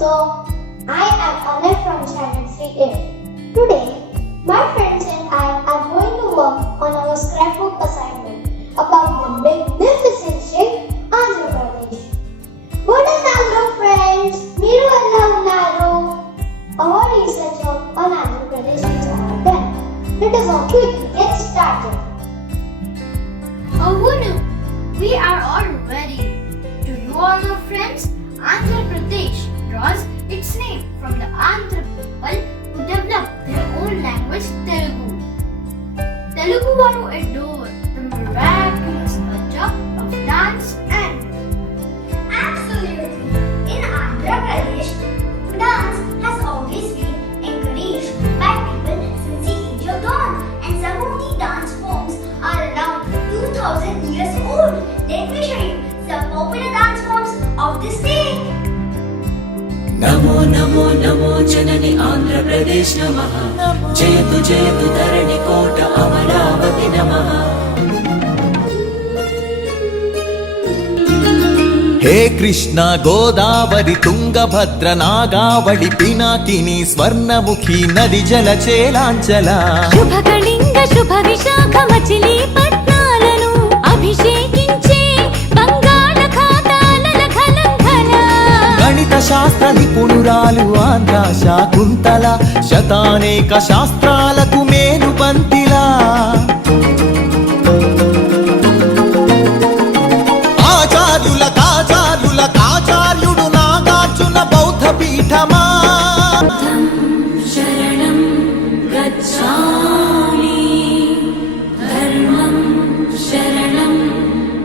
Pratito. I am Anil from Standard 3A. Today, my friends and I are going to work on our scrapbook assignment about the magnificent state Andhra Pradesh. Good afternoon, friends. Meeru ella unnaru. Our research on Andhra Pradesh is all done. Let us all quickly get started. Avunu, we are all ready. Do you all know, friends? Andhra Pradesh draws its name from the Andhra people who developed their own language, Telugu. Telugu varu adore the miraculous culture of dance and music. Absolutely. In Andhra Pradesh, dance has always been encouraged by people since the age of dawn, and some of the dance forms are around 2000 years old. Let me show you some popular dance forms of the state. Namo Namo Namo जननि आंध्र प्रदेश नमः जयतु जयतु धरणि coat Amravati नमः हे कृष्ण गोदावरी तुंगभद्र नागावळि पिनाकिनी स्वर्णमुखी नदी जलचेलांचला शुभकलिंग शुभ विशाख మచిలీపట్నాలను అభిషేకించే బంగాళాఖాతాల ఖలంఖల గణిత శాస్త్ర నిపుణురాలు ఆంధ్ర శాకుంతల శతానేక శాస్త్రాలకు మేలు పంతిలా ఆచార్యుడు నాగార్జున బౌద్ధ పీఠమా శరణం గచ్ఛామి ధర్మం శరణం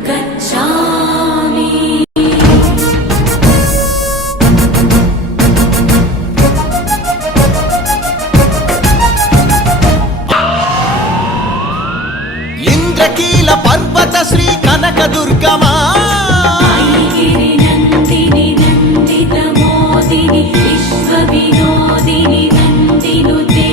గచ్ఛామి ఇంద్రకీల పర్వత శ్రీ కనకదుర్గమా ఐగిరి నందిని నందిత మోదిని విశ్వ వినోదిని నందినుతే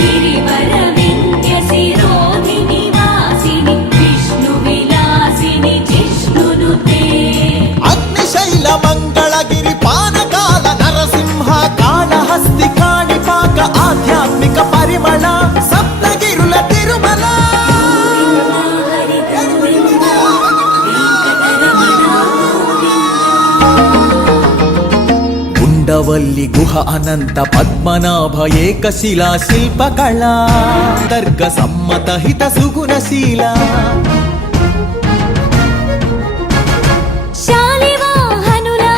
గిరివర వింధ్య శిరోధిని వాసిని విష్ణు విలాసిని జిష్ణునుతే అగ్నిశైల మంగళగిరి పానకాల నరసింహ కాళహస్తి కాణిపాక ఆధ్యాత్మిక పరిమళ సప్తగిరుల తిరుమల ఉండవల్లి గుహ అనంత పద్మనాభ ఏకశిలా శిల్పకళ దర్గ సమ్మత హిత సుగుణశీల శాలివాహనులా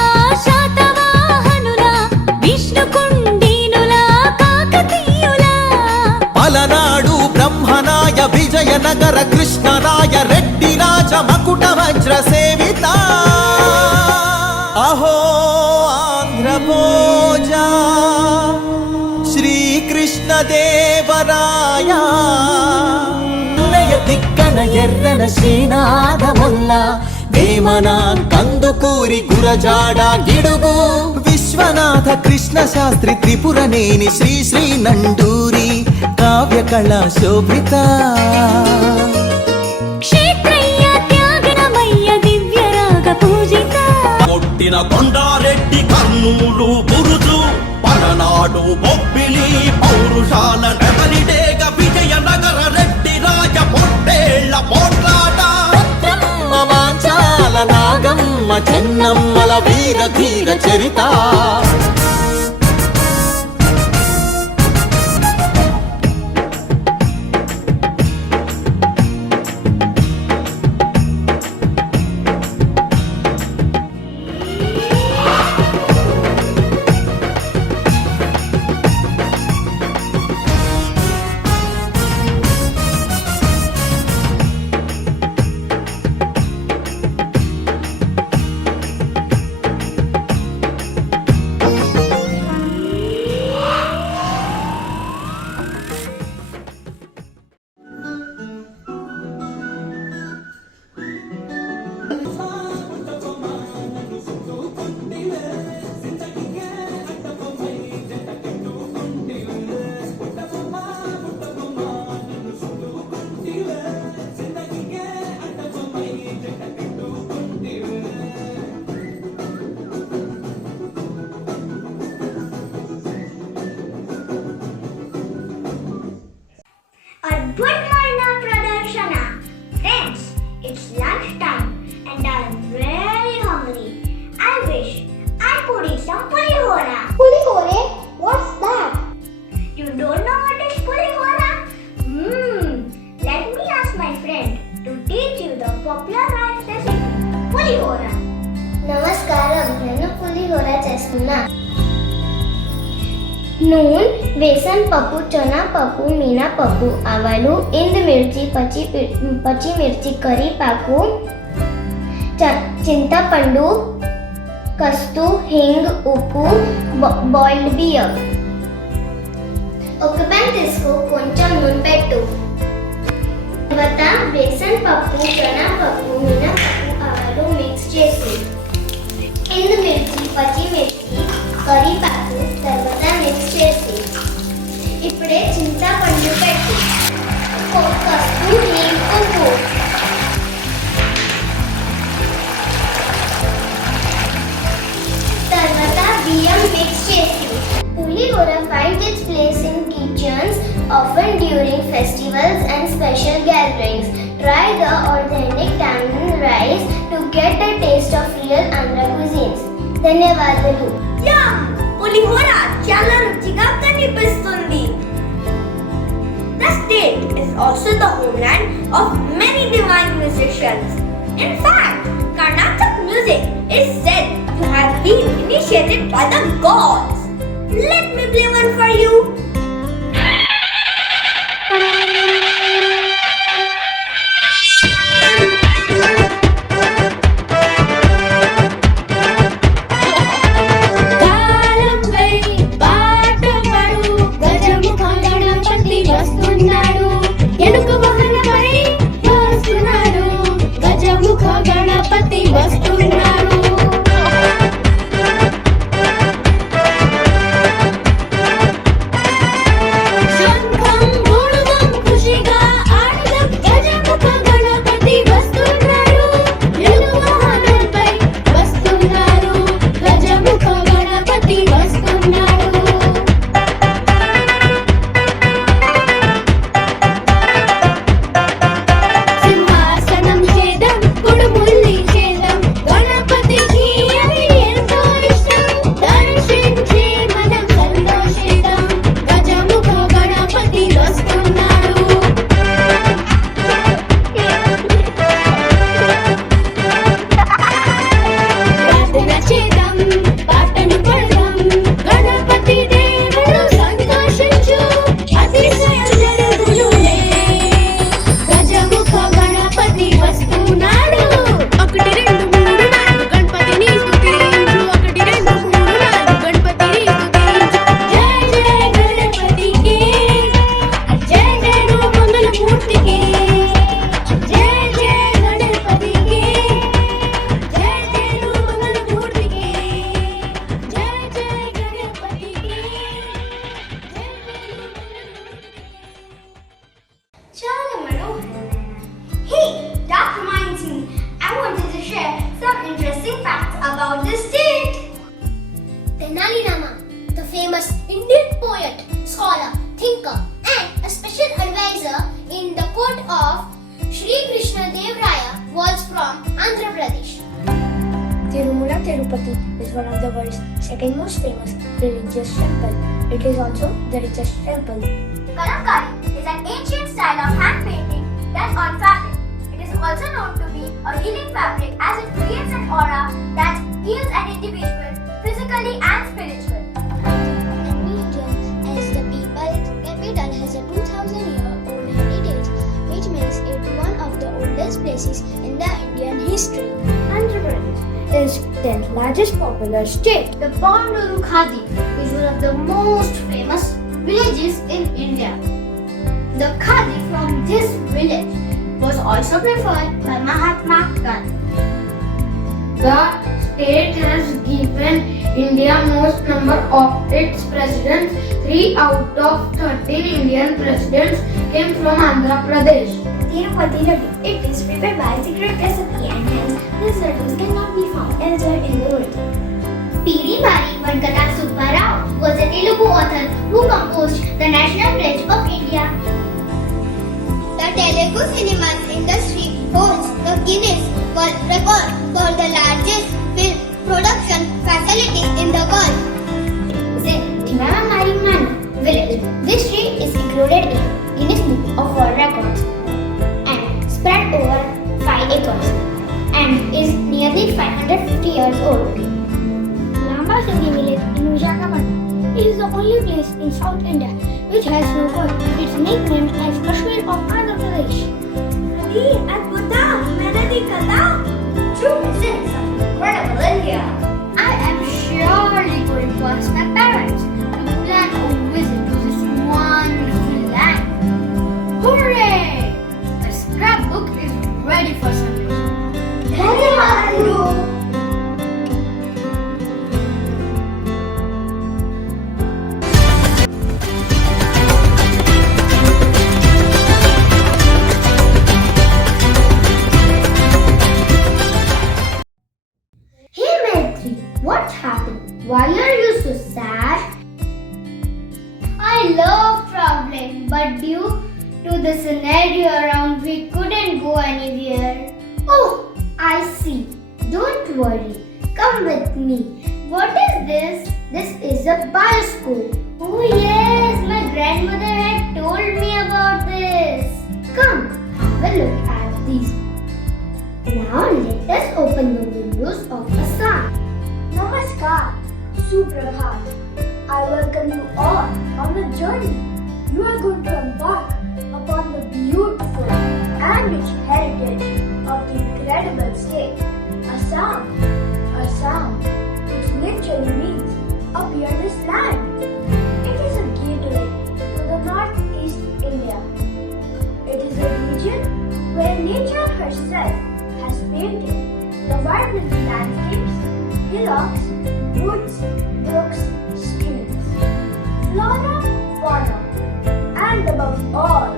శాతవాహనులా విష్ణుకుండినులా కాకతీయులా పలనాడు బ్రహ్మనాయ విజయనగర కృష్ణరాయ రెడ్డి రాజ మకుట వజ్ర సేవిత అహో ఆంధ్రభోజ శ్రీకృష్ణ దేవరాయ తిక్కన ఎర్రన శ్రీనాథముల్ల వేమన కందుకూరి గురజాడ గిడుగు విశ్వనాథ కృష్ణ శాస్త్రి త్రిపురనేని శ్రీ శ్రీ నండూరి కావ్య కళా శోభిత క్షేత్రయ్య త్యాగనమయ్య దివ్యరాగ పూజిత కొట్టిన కొండారెడ్డి కర్నూలు బురుజు పలనాడు బొబ్బిలి పౌరుషాల నెమలిడేగ విజయనగర రెడ్డి రాజ పొట్టేళ్ల పోట్లాట భద్రమ్మ వాంచాల నాగమ్మ చెన్నమ్మల వీర ధీర చరిత Good morning, Pradarshana. Friends, it's lunchtime and I'm very hungry. I wish I could eat some pulihora. Pulihore? What's that? You don't know what is pulihora? Let me ask my friend to teach you the popular rice recipe. Pulihora. నమస్కారం, నేను పులిహోర చేస్తున్నా. Noon, besan పప్పు, చనా పప్పు, మీనా పప్పు, ఆవాలు, ఎండుమిర్చి, పచ్చిమిర్చి, కరివేపాకు, చింతపండు, కస్తు, హింగ్, ఉప్పు, బాయిల్డ్ బియ్యం. ఒక ప్యాన్ తీసుకో, కొంచెం నూనె పెట్టు. తర్వాత బేసన్ పప్పు, చనా పప్పు, మీనా పప్పు, ఆవాలు మిక్స్ చేసి ఎండుమిర్చి, పచ్చిమిర్చి, కరివేపాకు తర్వాత మిక్స్ చేసి ఇప్పుడే చింతపండు పెట్టి కస్తు, హింగ్, ఉప్పు. తర్వాత బియ్యం మిక్స్ చేసి పులిహోర finds its place in kitchens often during festivals and special gatherings. Try the authentic tamarind rice to get the taste of real Andhra cuisines. ధన్యవాదాలు. పులిహోర చాలా రుచిగా కనిపిస్తుంది. The state is also the homeland of many divine musicians. In fact, Carnatic music is said to have been initiated by the gods. Let me play one for you. తాళంపై పాటపాడు గజముఖ గణపతి వస్తున్నాడు ఎనుక వాహనపై వస్తున్నాడు గజముఖ గణపతి వస్తున్నాడు శంఖం మూడుగం ఖుషిగా ఆడుదాం గజముఖ గణపతి వస్తున్నాడు ఎనుక వాహనంపై వస్తున్నాడు గజముఖ గణపతి వస్తున్నాడు సింహాసనం చేద్దాం కుడుముల్లి చేద్దాం గణపతికి అవి ఎంతో ఇష్టం దర్శించి మనం సంతోషిద్దాం గజముఖ గణపతి వస్తున్నాడు ప్రార్థన చేద్దాం పాటలు పాడదాం గణపతి దేవుడు సంతోషించు అతిశయం జరుగునులే గజముఖ గణపతి వస్తున్నాడు 1 2 3 4 గణపతిని స్తుతించు 1 2 3 4 గణపతిని స్తుతించు జయ జయ గణపతికి జయ జయ మంగళమూర్తికి జయ జయ గణపతికి జయ జయ మంగళమూర్తికి జయ జయ గణపతికి చాలా మనోహరం. Hey, that reminds me. I wanted to share some interesting facts about this state. Tenali Rama, the famous Indian poet, scholar, thinker, and a special advisor in the court of Sri Krishna Dev Raya, was from Andhra Pradesh. Tirumala Tirupati is one of the world's second most famous religious temple. It is also the richest temple. Kalamkari is an ancient style of hand painting done on fabric. It is also known to be a healing fabric as it creates an aura that heals an individual physically and spiritually. In India, as the people's capital has a 2000-year-old heritage, which makes it one of the oldest places in the Indian history. Andhra Pradesh is 10th largest popular state. The Panduru Khadi is one of the most famous villages in India. The khadi from this village was also preferred by Mahatma Gandhi. The state has given India most number of its presidents. 3 out of 13 Indian presidents came from Andhra Pradesh. Tirupati Laddu. It is prepared by secret recipe and hence this laddus cannot be found elsewhere in the world. Pirimari Venkata Subba Rao was a Telugu author who composed the National Pledge of India. Telugu cinemas industry holds the Guinness World Record for the largest film production facility in the world. In Timamarimanu village, this tree is included in Guinness Book of World Records and spread over 5 acres and is nearly 550 years old. Lambasindi village in Visakhapatnam is the only place in South India which has snowfall. It's nicknamed as Kashmir of Andhra Pradesh. True essence of incredible India. I am surely going to ask my parents to plan a visit to this wonderful land. Hooray! The scrapbook is ready for submission. ధన్యవాదాలు. Hey Maitri, what happened? Why are you so sad? I love traveling, but due to the scenario around, we couldn't go anywhere. Oh, I see. Don't worry. Come with me. What is this? This is a bioscope. Oh yes, my grandmother had told me about this. Come, have a look at these. Now let us open the windows of Assam. Namaskar. Suprabhat. I welcome you all on the journey. You are going to embark upon the beautiful and rich heritage of the incredible state, Assam. Assam, which literally means a peerless land. It is a gateway to the northeast India. It is a region where nature herself has painted the vibrant landscapes, hillocks, woods, brooks, streams, flora, fauna, and above all,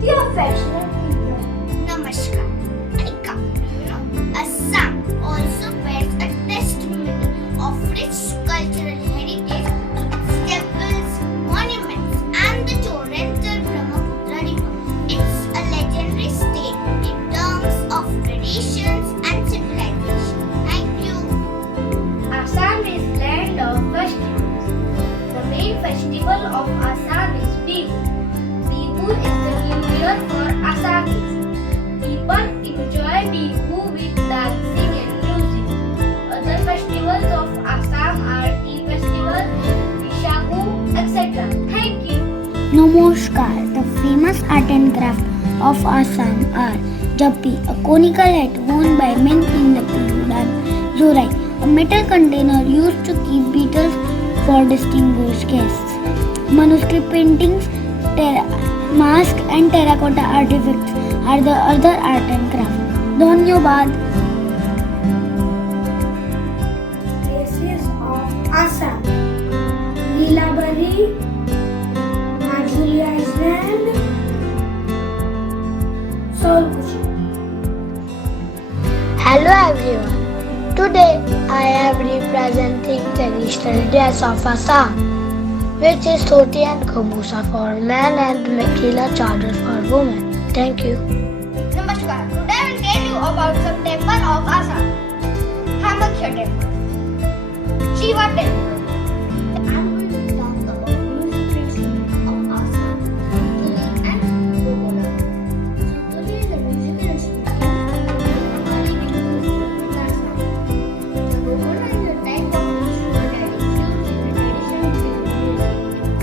the affectionate people. Namaskar. Assam also bears a testimony of rich cultural heritage to its temples, monuments, and the torrential Brahmaputra river. It's a legendary state in terms of traditions and civilization. Thank you. Assam is land of festivals. The main festival of Assam is Bihu. Bihu is the new year for Assamese. People enjoy Bihu with dancing and music. Other festivals of Assam are tea festival, Vishaku, etc. Thank you. Namaskar. The famous art and craft of Assam are Jappi, a conical hat worn by men in the period, and Zorai, a metal container used to keep beetles for distinguished guests. Manuscript paintings, masks and terracotta artifacts are the other art and craft. Dhanyabad. Places of Assam: Lilabari, Majuli Island, Solkuchi. Hello everyone. Today I am representing traditional dress of Assam, which is dhoti and gamusa for men and mekila chador for women. Thank you. Namaskar. Today I will tell you about some temple of Assam. Kamakhya Temple, Shiva Temple. I'm going to talk about music instruments of Assam, Sintuli and Gogola. Sintuli is a musical instrument used in Assam. The Gogola is a type of instrument that is used in the traditional music in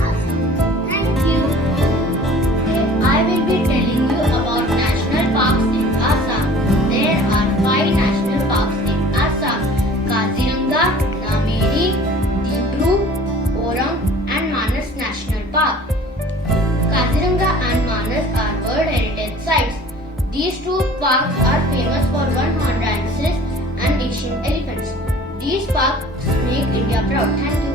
Assam. Thank you. I will be telling you about national parks in Assam. There are 5 national parks in Assam: Kaziranga, Nameri, Dibru, Orang, and Manas National Park. Kaziranga and Manas are World Heritage Sites. These 2 parks are famous for one-horned rhinoceros and Asian elephants. These parks make India proud. Thank you.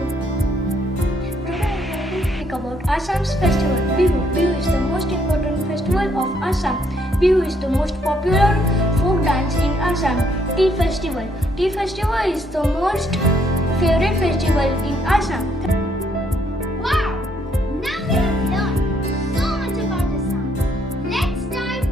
Today I will speak about Assam's festival, Bihu. Bihu is the most important festival of Assam. Bihu is the most popular folk dance in Assam. Tea festival. Tea festival is the most favorite festival in Assam. Wow! Now we have learned so much about Assam. Let's dive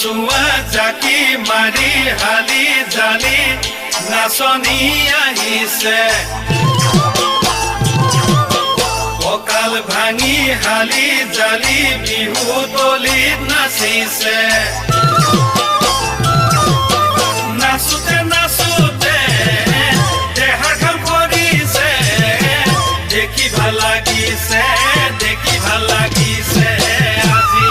চুৱা জাকি মাৰি হালি জালি নাচনি আহিছে কঁকাল ভাঙি হালি জালি বিহু তলিত নাচিছে নাচোতে নাচোতে দেহা কাম কৰিছে দেখি ভাল লাগিছে দেখি ভাল লাগিছে আজি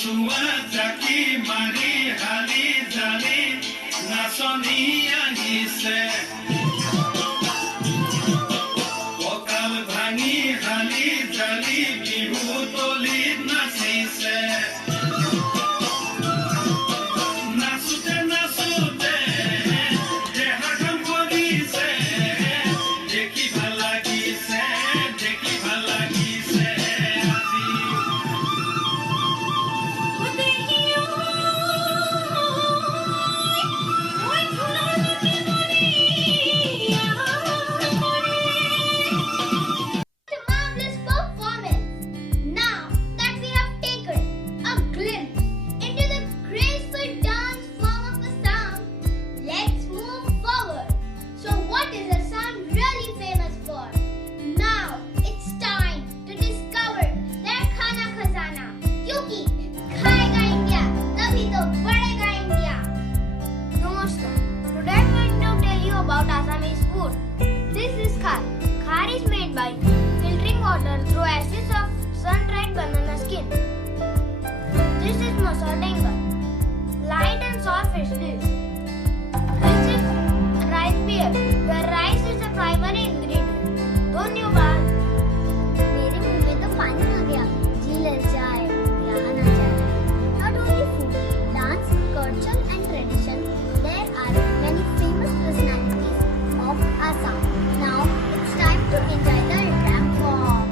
চুৱা জাকি মাৰি হালি জালি নাচনি আহিছে কঁকাল ভাঙি হালি জালি বিহু তলিত নাচিছে নাচোতে নাচোতে দেহা কাম কৰিছে দেখি ভাল লাগিছে দেখি ভাল লাগিছে আজি Marvelous performance. Now that we have taken a glimpse into the graceful dance form of Assam, let's move forward. So what is Assam really famous for? Now it's time to discover their Khana Khazana. क्योंकि खाएगा India तभी तो बढ़ेगा India. Namaskar. Today I'm going to tell you about Assamese food. This is khar. Khar is made by filtering water through ashes of sun-dried banana skin. This is masar dengar, light and soft fish dish. This is rice beer, where rice is the primary ingredient. धन्यवाद. मेरे मुंह में तो पानी आ गया. जी ललचाए, यहाँ ना जाए. Not only food, dance, culture and tradition, there are many famous personalities of Assam. Now it's time to enjoy the Ram walk.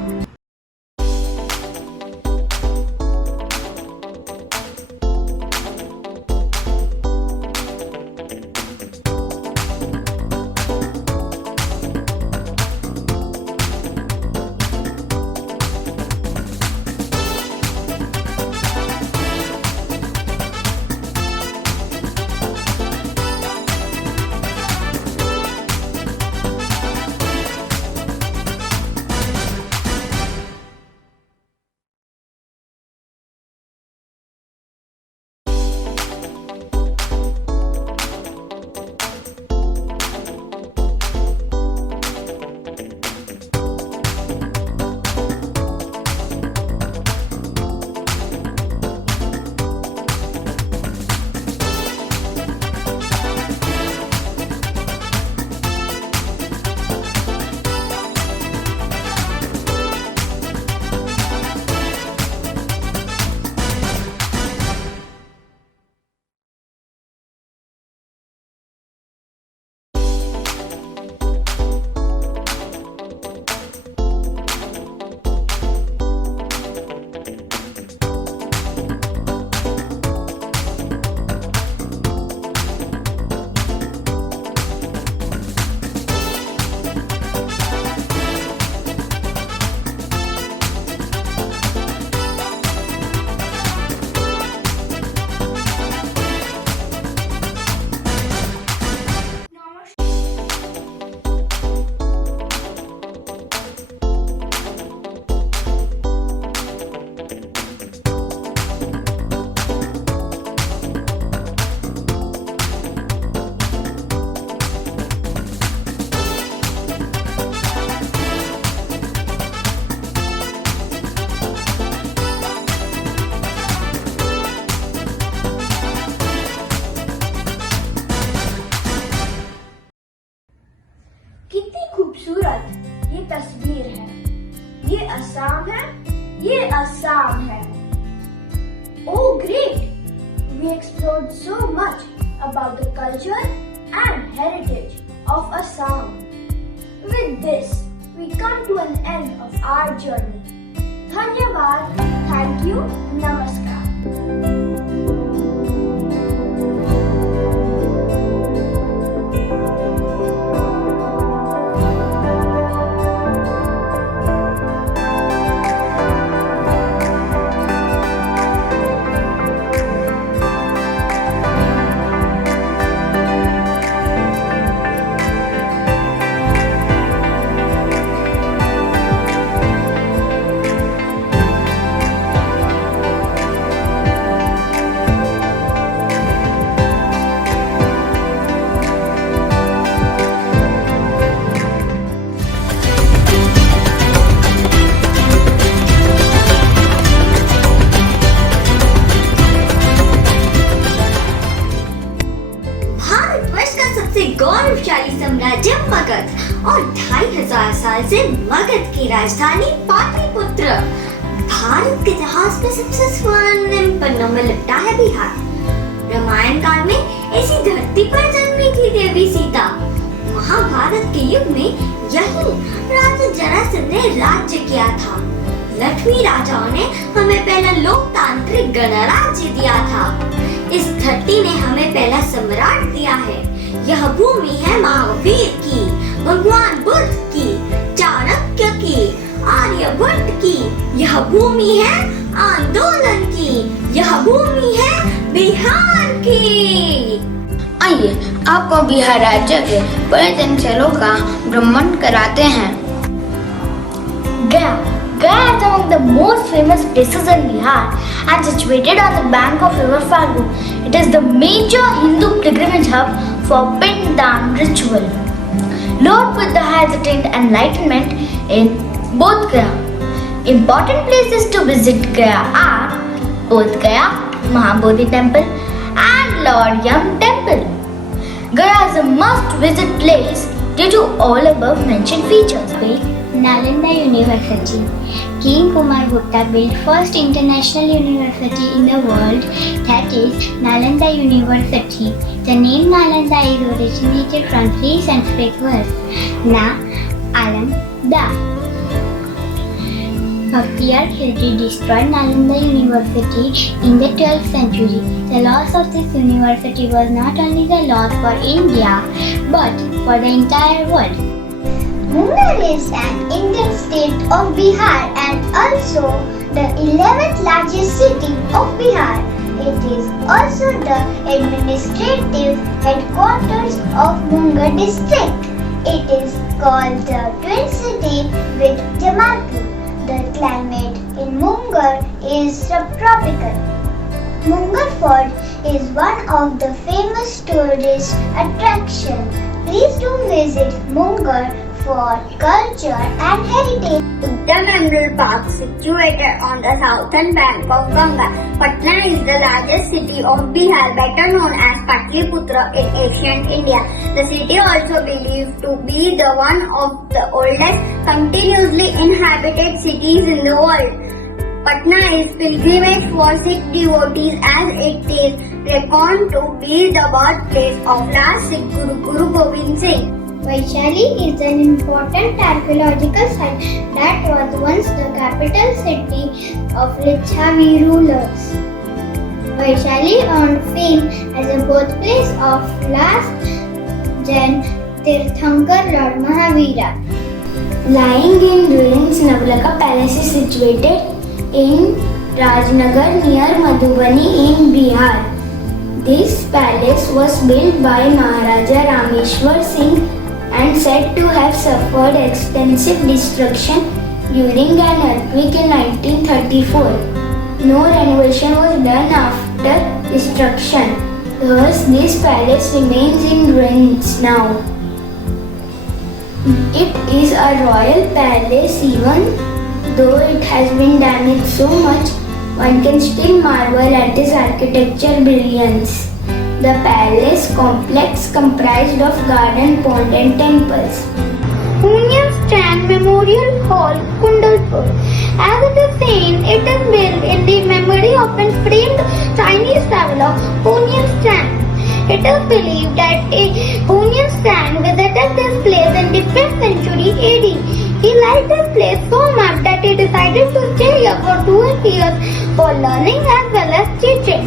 Assam है. Oh great! We explored so much about the culture and heritage of Assam. With this, we come to an end of our journey. Dhanyavad, thank you, namaskar. Bharatvarsh का सबसे गौरवशाली साम्राज्य मगध और 2500 साल से मगध की राजधानी पाटलिपुत्र। भारत के इतिहास में सबसे स्वर्णिम पन्नों में लिपटा है बिहार। रामायण काल में ऐसी धरती पर जन्मी थी देवी सीता। महाभारत के युग में यही राजा जरासंध ने राज्य किया था। लक्ष्मी राजाओं ने हमें पहला लोकतांत्रिक गणराज्य दिया था। इस धरती ने हमें पहला सम्राट दिया है। यह भूमि है महावीर की, भगवान बुद्ध की, चाणक्य की, आर्यभट्ट की। यह भूमि है आंदोलन की। यह भूमि है बिहार की। आइए आपको बिहार राज्य के पर्यटन स्थलों का भ्रमण कराते हैं। Gaya. Gaya is among the most famous places in Bihar and situated on the bank of River Phalgu. It is the major Hindu pilgrimage hub for Pindaan ritual. Lord Buddha has attained enlightenment in Bodh Gaya. Important places to visit Gaya are Bodh Gaya, Mahabodhi Temple and Lord Yam Temple. Gaya is a must-visit place due to all above mentioned features. Nalanda University. King Kumar Gupta built first international university in the world, that is Nalanda University. The name Nalanda is originated from three Sanskrit words, Na, Alam, Da. Bhaktiyar Khilji destroyed Nalanda University in the 12th century. The loss of this university was not only the loss for India, but for the entire world. Munger is an Indian state of Bihar and also the 11th largest city of Bihar. It is also the administrative headquarters of Munger district. It is called the Twin City with Jamalpur. The climate in Munger is subtropical. Munger Fort is one of the famous tourist attractions. Please do visit Munger for culture and heritage. Uddam Emerald Park, situated on the southern bank of Ganga. Patna is the largest city of Bihar, better known as Patliputra in ancient India. The city also believed to be the one of the oldest continuously inhabited cities in the world. Patna is pilgrimage for Sikh devotees as it is reckoned to be the birthplace of last Sikh Guru, Guru Gobind Singh. Vaishali is an important archaeological site that was once the capital city of Licchavi rulers. Vaishali earned fame as a birthplace of last Jain Tirthankar Lord Mahavira. Lying in ruins, Navlaka Palace is situated in Rajnagar near Madhubani in Bihar. This palace was built by Maharaja Rameshwar Singh and said to have suffered extensive destruction during an earthquake in 1934. No renovation was done after destruction. Thus, this palace remains in ruins now. It is a royal palace even though it has been damaged so much, one can still marvel at its architectural brilliance. The palace complex comprised of garden, pond and temples. Who knew stand Memorial Hall, Kundalpur. As it is seen, it is built in the memory of a famed Chinese traveler, Hunyan Strand. It is believed that Hunyan Strand visited this place in the 5th century AD. He liked this place so much that he decided to stay here for 12 years for learning as well as teaching.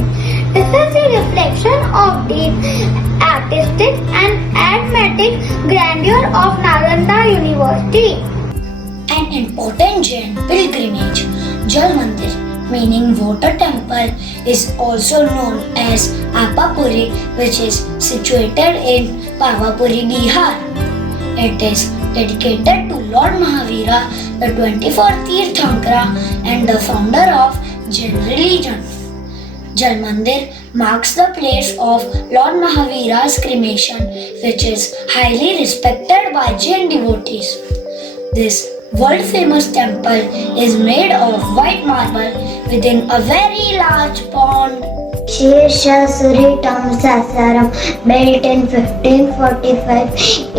This is a reflection of the artistic and aesthetic grandeur of Nalanda University. An important Jain pilgrimage, Jal Mandir, meaning water temple, is also known as Apapuri, which is situated in Pavapuri, Bihar. It is dedicated to Lord Mahavira, the 24th Tirthankara and the founder of Jain religion. Jal Mandir marks the place of Lord Mahavira's cremation, which is highly respected by Jain devotees. This world-famous temple is made of white marble within a very large pond. Shirshasuri tomb Sasaram, built in 1545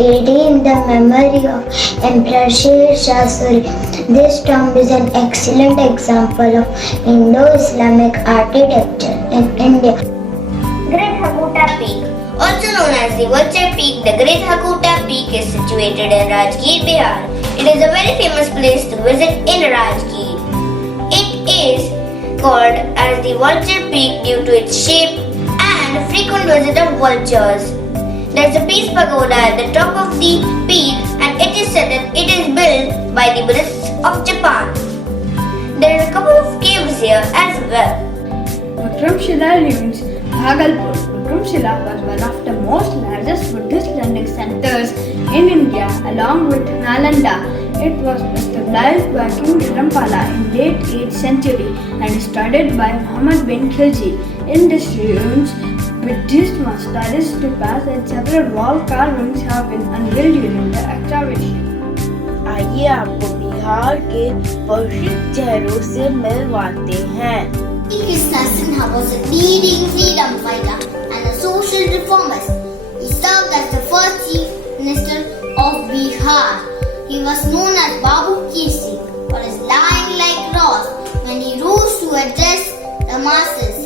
AD in the memory of Emperor Shirshasuri. This tomb is an excellent example of Indo-Islamic architecture in India. Great Hakuta Peak. Also known as the Vulture Peak, the Great Hakuta Peak is situated in Rajgir, Bihar. It is a very famous place to visit in Rajgir. It is called as the Vulture Peak due to its shape and frequent visit of vultures. There is a peace pagoda at the top of the peak, and it is said that it is built by the Buddhists of Japan. There are a couple of caves here as well. Vikramshila ruins, Bhagalpur. Vikramshila was one of the most largest Buddhist learning centers in India, along with Nalanda. It was established by King Dharampala in late 8th century and studied by Muhammad bin Khilji. In this ruins, Buddhist monasteries, stupas and several wall carvings have been unveiled during the excavation. आइए आपको बिहार के प्रसिद्ध चेहरों से मिलवाते हैं। Krishna Sinha was a leading freedom fighter and a social reformist. He served as the first chief minister of Bihar. He was known as Babu Kirsi for his lion-like roar when he rose to address the masses.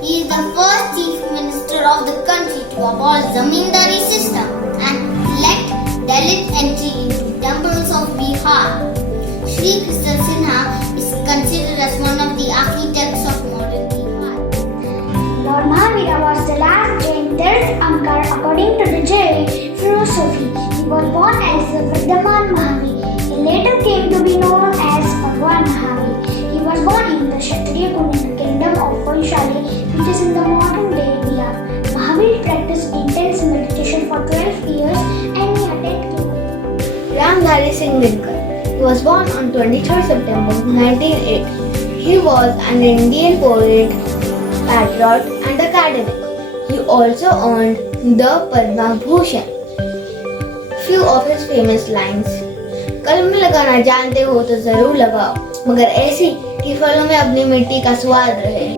He is the first chief minister of the country to abolish the zamindari system and elect Dalit entry into temples of Bihar. Shri Krishna Sinha is considered as one of the architects of modern Bihar. Lord Mahavira was the last Jain Tirthankar according to the Jain philosophy. He was born as Vidyaman Mahavir. He later came to be known as Bhagwan Mahavir. He was born in the Kshatriya kingdom of Vaishali, which is in the modern day Bihar. Mahavir practiced intense meditation for 12 years and he attended Ramdhari Singh Dinkar. He was born on 23rd September 1980. He was an Indian poet, patriot and academic. He also earned the Padma Bhushan. Few of his famous lines: कलम लगाना जानते हो तो जरूर लगाओ, मगर ऐसी कि फलों में अपनी मिट्टी का स्वाद रहे.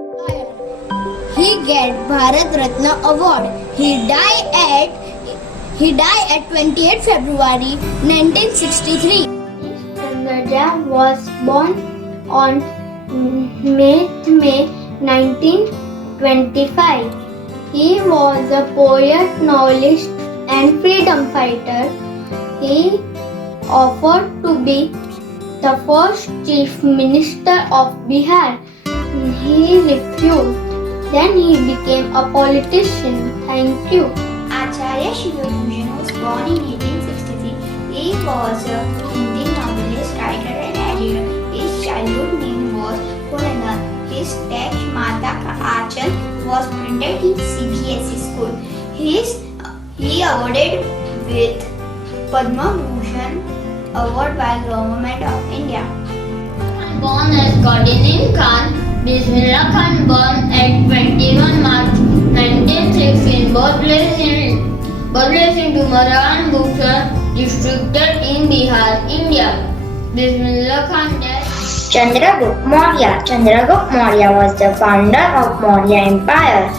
He get Bharat Ratna Award. He died at 28 February 1963. Chandraja was born on May 1925. He was a poet, novelist and freedom fighter. He offered to be the first chief minister of Bihar. He refused. Then he became a politician. Thank you. Acharya Shivabhushan was born in 1863. He was a Hindi novelist, writer and editor. His childhood name was Purana. His text Mata Ka Achal was printed in CBSE school. He awarded with Padma Bhushan award by Government of India. Born as Gaudian Khan, Bismillah Khan born at 21 March 1916, birthplace in Dumaran, Buxar, district in Bihar, India. Bismillah Khan died. Chandragupta Maurya. Chandragupta Maurya was the founder of Maurya Empire.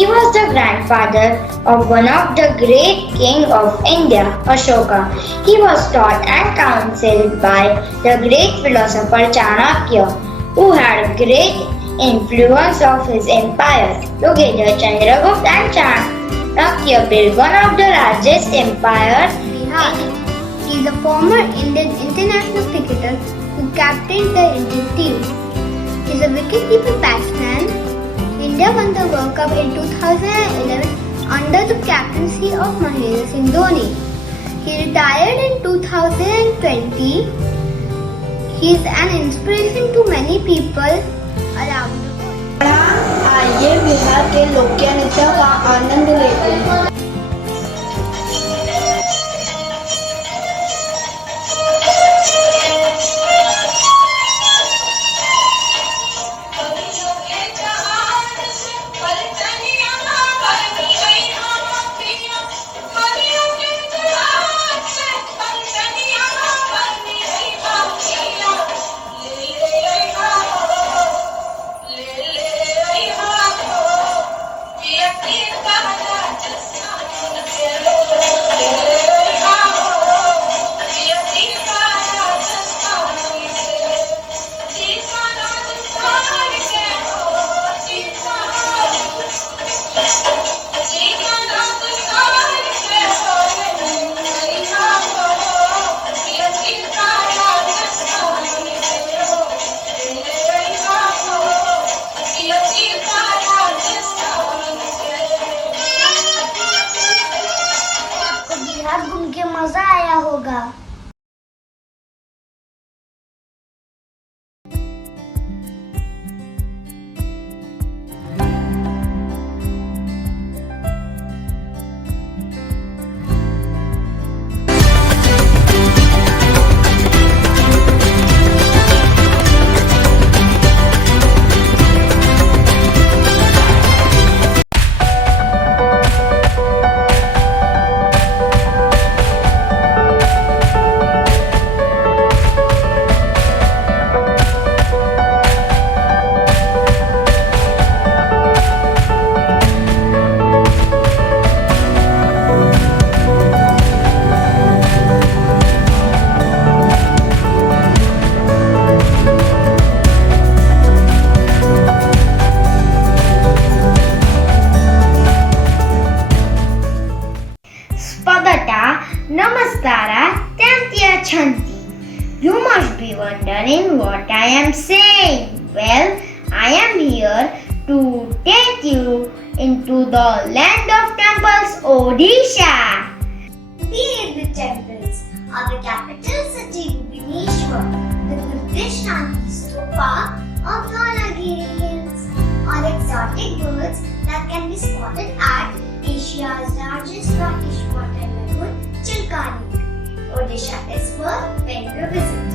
He was the grandfather of one of the great king of India, Ashoka. He was taught and counseled by the great philosopher Chanakya, who had great influence of his empire. Together, Chandragupta and Chanakya built one of the largest empires. Bihar. He is a former Indian international cricketer who captained the Indian team. He is a wicketkeeper batsman. India won the World Cup in 2011 under the captaincy of Mahendra Singh Dhoni. He retired in 2020. He is an inspiration to many people around the world. आइए बिहार के लोक नृत्य का आनंद लेते हैं। बिहार घूम के मजा आया होगा। Namaskara, Tantiya Chanti. You must be wondering what I am saying. Well, I am here to take you into the land of temples, Odisha. Beneath the temples are the capital city Bhubaneswar, the British Shanti Stupa of Dhanagiri Hills, or exotic birds that can be spotted at Asia's largest freshwater lagoon, Chilkani. Odisha is perfect to visit.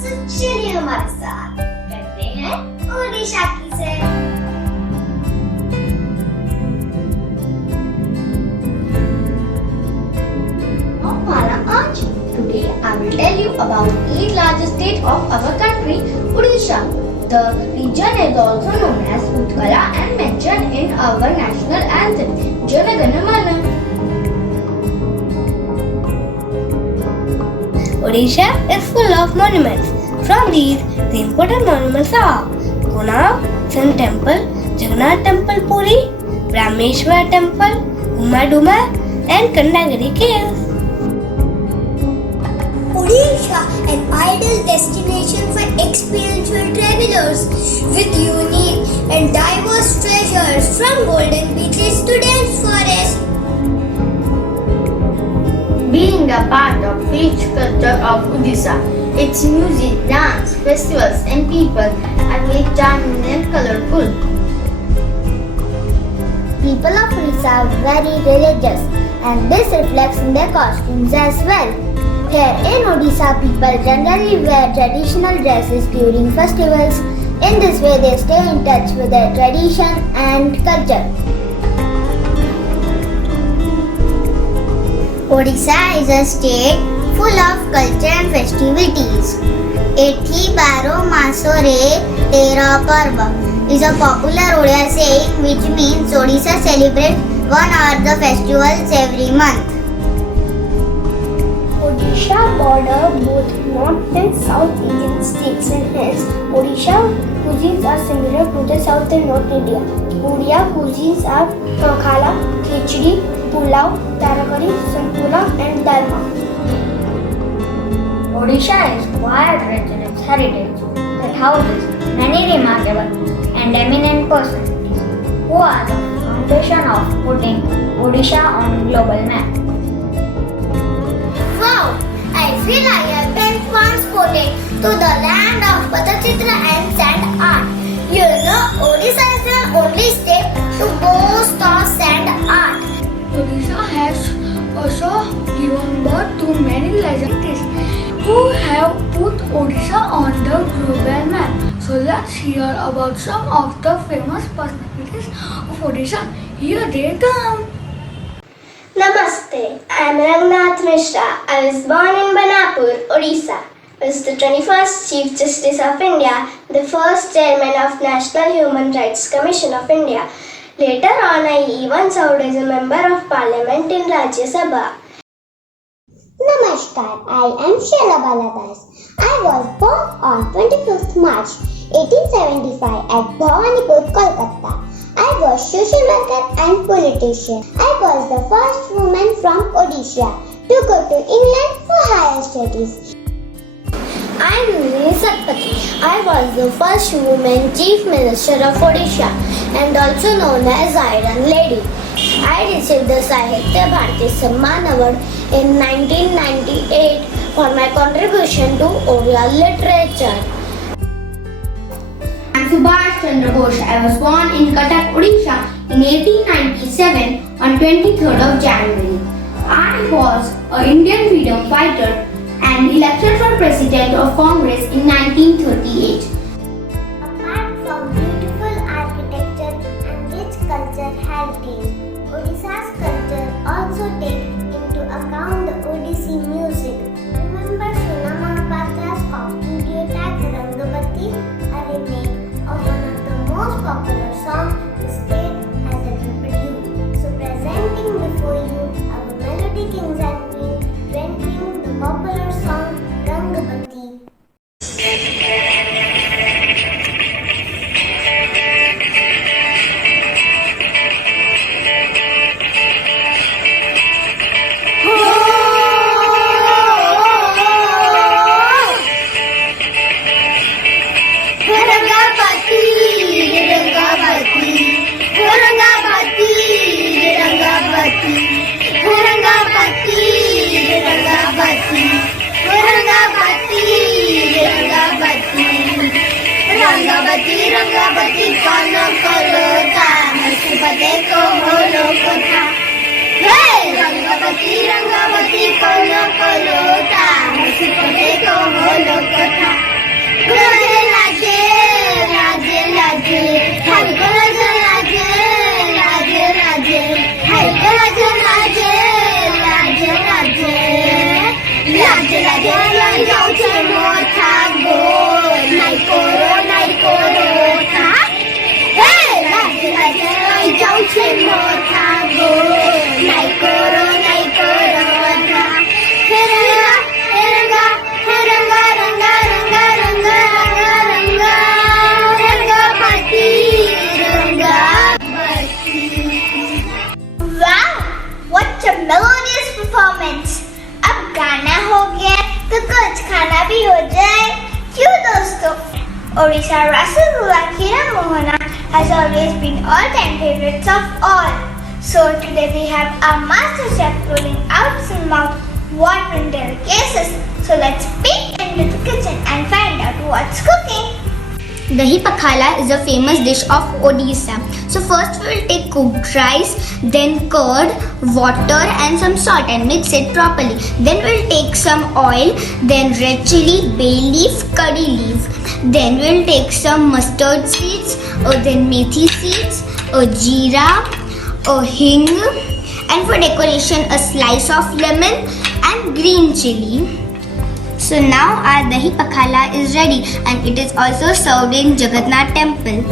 So चलिए हमारे साथ करते हैं ओडिशा की सैर। Today I will tell you about the 8th largest state of our country, Odisha. The region is also known as Utkala and mentioned in our national anthem, Jana Gana Mana. Odisha is full of monuments. From these, the important monuments are Konark Sun Temple, Jagannath Temple Puri, Brahmeshwar Temple, Umadumar and Kandagiri Caves. Odisha, an ideal destination for spiritual travelers with unique and diverse treasures from golden beaches to dense forests. Being a part of rich culture of Odisha, its music, dance, festivals and people are very charming and colorful. People of Odisha are very religious and this reflects in their costumes as well. Here in Odisha, people generally wear traditional dresses during festivals. In this way, they stay in touch with their tradition and culture. Odisha is a state full of culture and festivities. Ethi baro maso re tera parva. is a popular Odia saying which means Odisha celebrates one or the festivals every month. Odisha border both North and South Indian states and hence Odisha cuisines are similar to the South and North India. Odia cuisines are Pakhala, Khichdi, Pulao, Tarakari, Santura and Dalma. Odisha is quite rich in its heritage that houses many remarkable and eminent personalities who are the foundation of putting Odisha on global map. Wow! I feel I have been transported to the land of Patachitra and sand art. You know, Odisha is the only state to boast of sand art. Odisha has also given birth to many legends who have put Odisha on the global map. So let's hear about some of the famous personalities of Odisha. Here they come. Namaste, I am Rangnath Mishra. I was born in Banapur, Odisha. I was the 21st Chief Justice of India, the first Chairman of National Human Rights Commission of India. Later on, I even served as a Member of Parliament in Rajya Sabha. Namaskar, I am Sheila Baladas. I was born on 25th March 1875 at Bhawanipur, Kolkata. I was social worker and politician. I was the first woman from Odisha to go to England for higher studies. I am Nini Satpathy. I was the first woman Chief Minister of Odisha and also known as Iron Lady. I received the Sahitya Bharati Samman Award in 1998 for my contribution to Odia literature. I am Subhash Chandra Bose. I was born in Cuttack, Odisha in 1897 on 23rd of January. I was an Indian freedom fighter and elected for President of Congress in 1938. Apart from beautiful architecture and rich culture heritage, Odisha's culture also takes into account the Odissi music. Remember Sona Mahapatra's costume duet Rangabati, a remake of one of the most popular songs the state has ever produced. So presenting before you our melody kings and queens rendering the popular song Rangabati. Rangabati कौन करो था मुसीबते को हो लोगो था रंगावती कौन करो था मुसीबते को हो लोगो था लाजे लाजे लाजे लाजे हर को लाजे लाजे लाजे लाजे हर को लाजे लाजे लाजे लाजे लाजे लाजे लाजाऊ छे मोथा गो नाई कोरो था लाजे लाजे लाजाऊ छे मोथा गो नाई कोरो था रंगा रंगा रंगा रंगा रंगा रंगा रंगा रंगावती वाह व्हाट अ मेलोडियस परफॉर्मेंस अब गाना हो गया तो कुछ खाना भी हो जाए क्यों दोस्तों Odisha Rasagula Kira Mohana has always been all-time favorites of all. So today we have our master chef rolling out some mouth-watering delicacies. So let's peek into the kitchen and find out what's cooking. Dahi Pakhala is a famous dish of Odisha. So first we will take cooked rice, then curd, water and some salt and mix it properly. Then we will take some oil, then red chili, bay leaf, curry leaf. Then we will take some mustard seeds, then methi seeds, jeera, hing, and for decoration a slice of lemon and green chili. So now our Dahi Pakhala is ready and it is also served in Jagannath temple.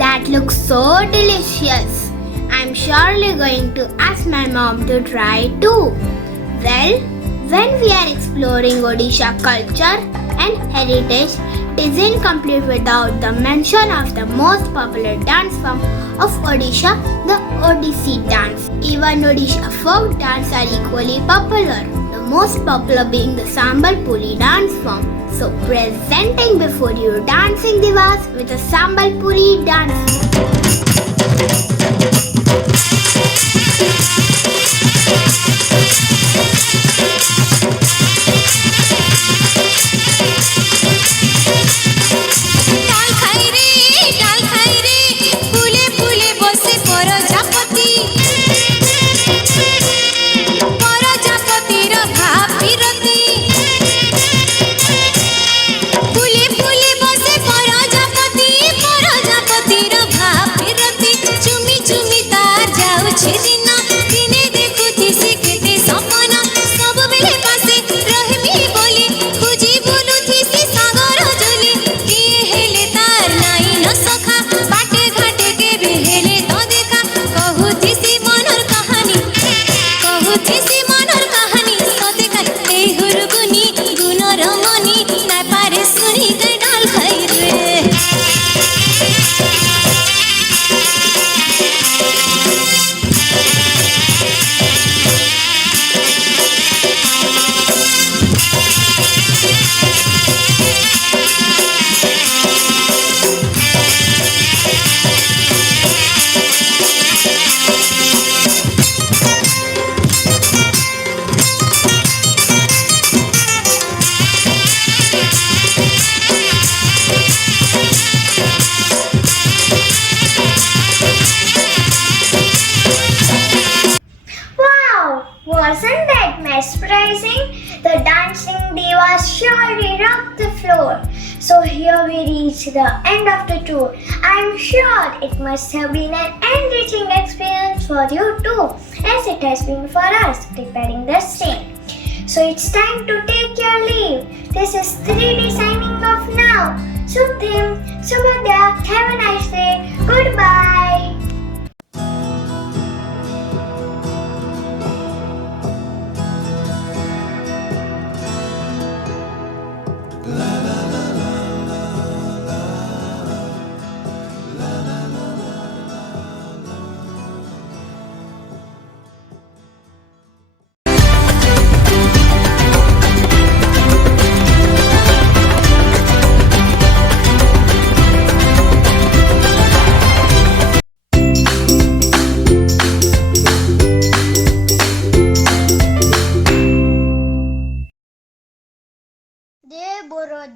That looks so delicious. I'm surely going to ask my mom to try too. Well, when we are exploring Odisha culture and heritage, it isn't complete without the mention of the most popular dance form of Odisha, the Odissi dance. Even Odisha folk dance are equally popular, the most popular being the Sambalpuri dance form. So presenting before you dancing divas with a Sambalpuri dance. Wasn't that mesmerizing? The dancing divas surely rocked the floor. So here we reach the end of the tour. I'm sure it must have been an enriching experience for you too, as it has been for us preparing the same. So it's time to take your leave. This is 3D signing off now. Sutim, Subhadya, have a nice day. Goodbye.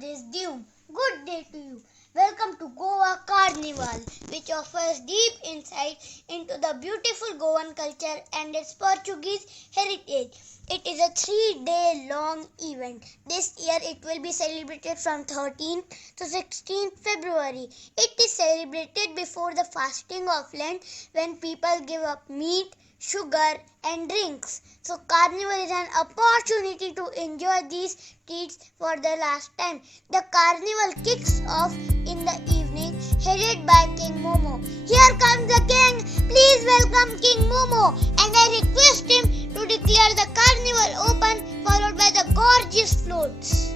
This due. Good day to you. Welcome to Goa Carnival, which offers deep insight into the beautiful Goan culture and its Portuguese heritage. It is a 3-day long event. This year it will be celebrated from 13th to 16th February. It is celebrated before the fasting of Lent, when people give up meat, sugar and drinks. So Carnival is an opportunity to enjoy these treats for the last time. The Carnival kicks off in the evening, headed by King Momo. Here comes the king. Please welcome King Momo, and I request him to declare the Carnival open, followed by the gorgeous floats.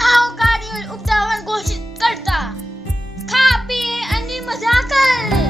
आओ carnival उपदावन घोषित करता खा पिए आणि मजा कर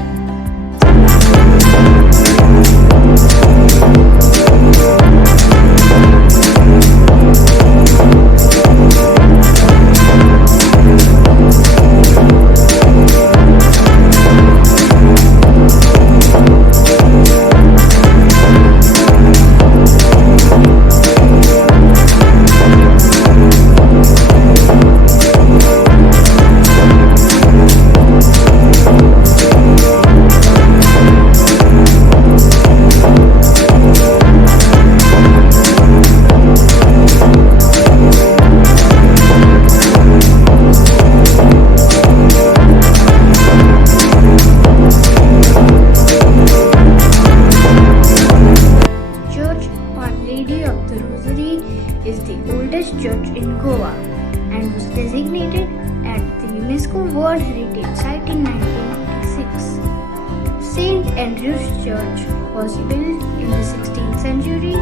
Andrew's Church was built in the 16th century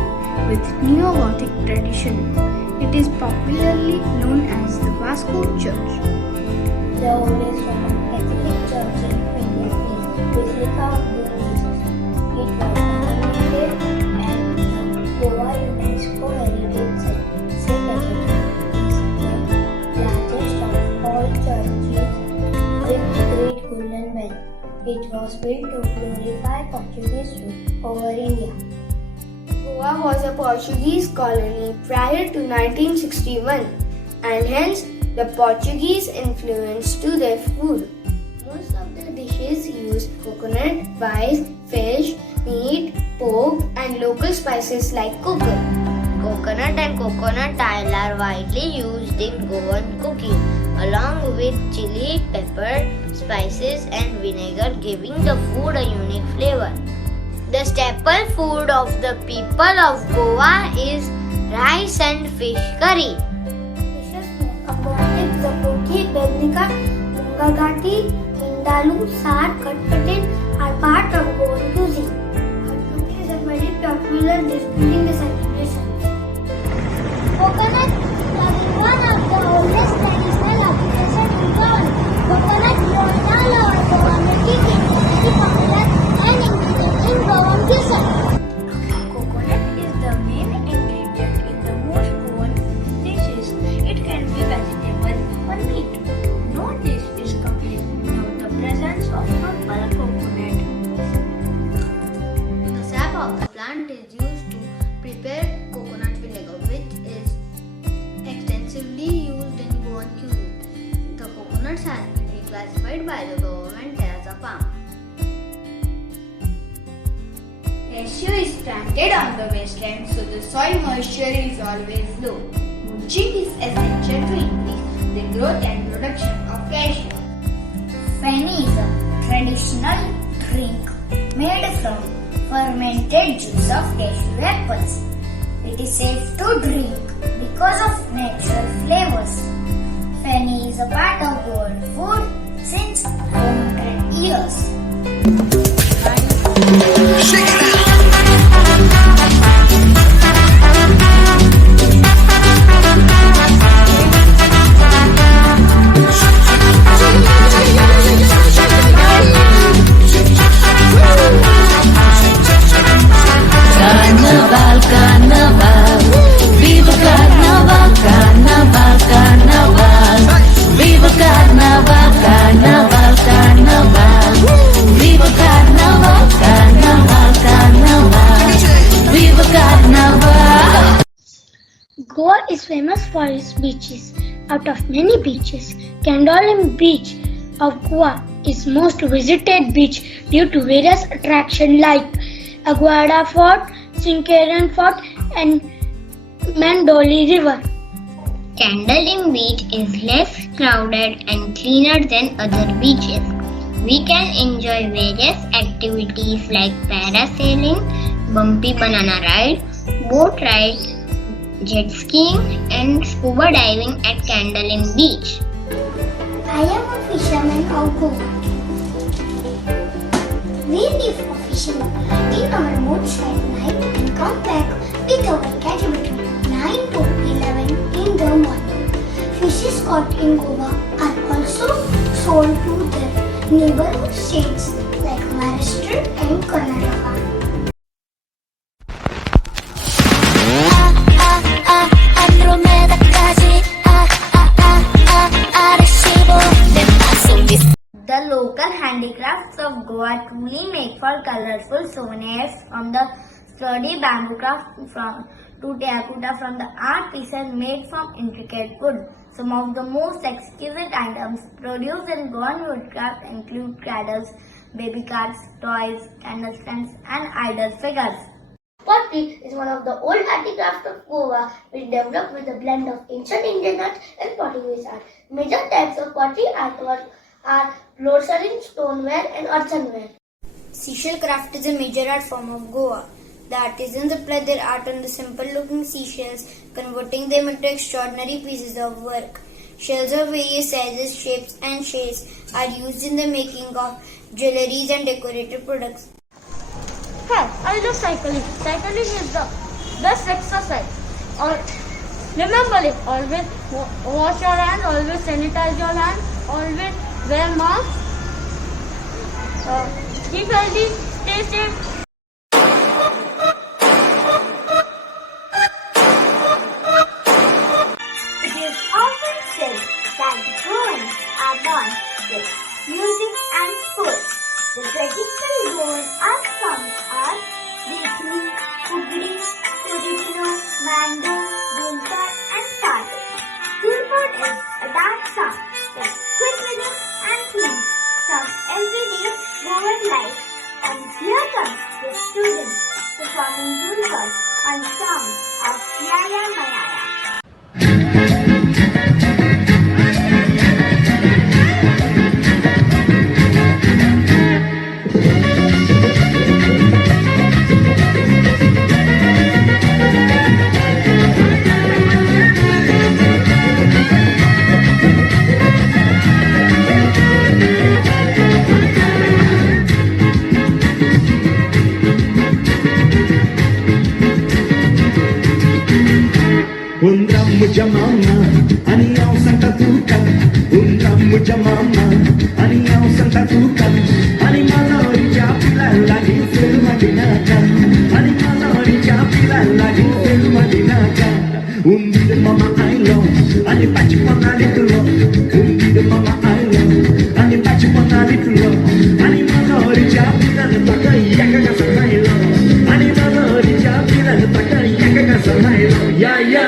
with neo-Gothic tradition. It is popularly known as the Vasco Church. The oldest Roman Catholic church in India is Basilica of Good Jesus. It was founded and the Goa UNESCO Heritage Site is the largest of all churches with great golden bell. It was built to glorify Portuguese rule over India. Goa was a Portuguese colony prior to 1961 and hence the Portuguese influence to their food. Most of the dishes use coconut, rice, fish, meat, pork and local spices like coconut. Coconut and coconut oil are widely used in Goan cooking, along with chili, pepper, spices and vinegar, giving the food a unique flavor. The staple food of the people of Goa is rice and fish curry. Zapoti, Belnica, Mungagati, Vindaloo, Sar, Katpatin are part of Goan cuisine. Katpati is a very popular dish during the celebrations. Coconut is one of the oldest traditional occupations in Goa. Coconut grown all over Goa, making it very popular and ingredient in Goan cuisine. Coconut is the main ingredient in the most Goan dishes. It can be vegetable or meat. No dish is complete without the presence of purple coconut. The sap of the plant is used to prepare coconut vinegar, which is extensively used in Goan cuisine. The coconuts have been reclassified by the government as a palm. Cashew is planted on the wasteland so the soil moisture is always low. Mulching is essential to increase the growth and production of cashew. Feni is a traditional drink made from fermented juice of cashew apples. It is safe to drink because of natural flavors. Feni is a part of world food since 400 years. Carnaval, carnaval, viva carnaval, carnaval, carnaval, viva carnaval, carnaval, carnaval, viva carnaval, carnaval, carnaval, viva carnaval. Goa is famous for its beaches. Out of many beaches, Candolim Beach of Goa is most visited beach due to various attractions like Aguada Fort, Sinkaran Fort and Mandoli River. Candolim Beach is less crowded and cleaner than other beaches. We can enjoy various activities like parasailing, bumpy banana ride, boat ride, jet skiing and scuba diving at Candolim Beach. I am a fisherman of Goa. We leave for fishing in our boats at night and come back with our catch between 9 to 11 in the morning. Fishes caught in Goa are also sold to their neighborhood states like Maharashtra and Karnataka. The local handicrafts of Goa truly make for colorful souvenirs, from the sturdy bamboo craft to terracotta, from the art pieces made from intricate wood. Some of the most exquisite items produced in Goan woodcraft include cradles, baby carts, toys, candlestands and idol figures. Pottery is one of the old handicrafts of Goa, which developed with a blend of ancient Indian art and Portuguese art. Major types of pottery artwork are porcelain, stoneware and earthenware. Seashell craft is a major art form of Goa. The artisans apply their art on the simple-looking seashells, converting them into extraordinary pieces of work. Shells of various sizes, shapes and shades are used in the making of jewelries and decorative products. fact, I love cycling. Cycling is the best exercise. Or remember it, always wash your hands, always sanitize your hands, always wear masks. Keep healthy, stay safe. It is often said that Goans are born with music and sports. The traditional Goan art songs are Beatli, Pugri, Suripno, Mango, Dhulpad and Tadu. Dhulpad is a dance song with quick rhythm and themes from everyday Goan life. And here comes the students performing Dhulpad on songs of Yaya Mayaya. Un ramo de mama, anião Santa Tuca. Un ramo de mama, anião Santa Tuca. Animal origina pila lagi selma dinaka. Animal origina pila lagi selma dinaka. Di mama I love, ani pachi pona litlo. Di mama I love, ani pachi pona litlo. Animal origina pila taka yaka kasa nailo. Animal origina pila taka yaka kasa nailo. Ya ya.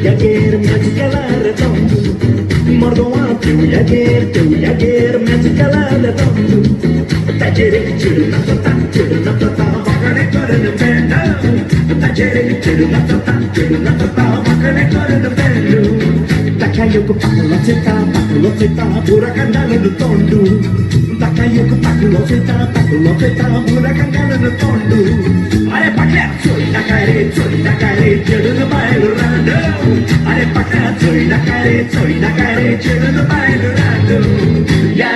Yager, magical redondo. Mordoa, yager, magical redondo. Tajere, chill, not the Bakane Koran Bendo. Tajere, chill, not the Bakane Koran Bendo. Takayoko Pakulotita, Burakandana no Tondo. Takayoko Pakulotita, Burakandana no Tondo. Are Pakat, Nakare, chill the Bailorando. Are Pakat, Nakare, chill the Bailorando. Ya,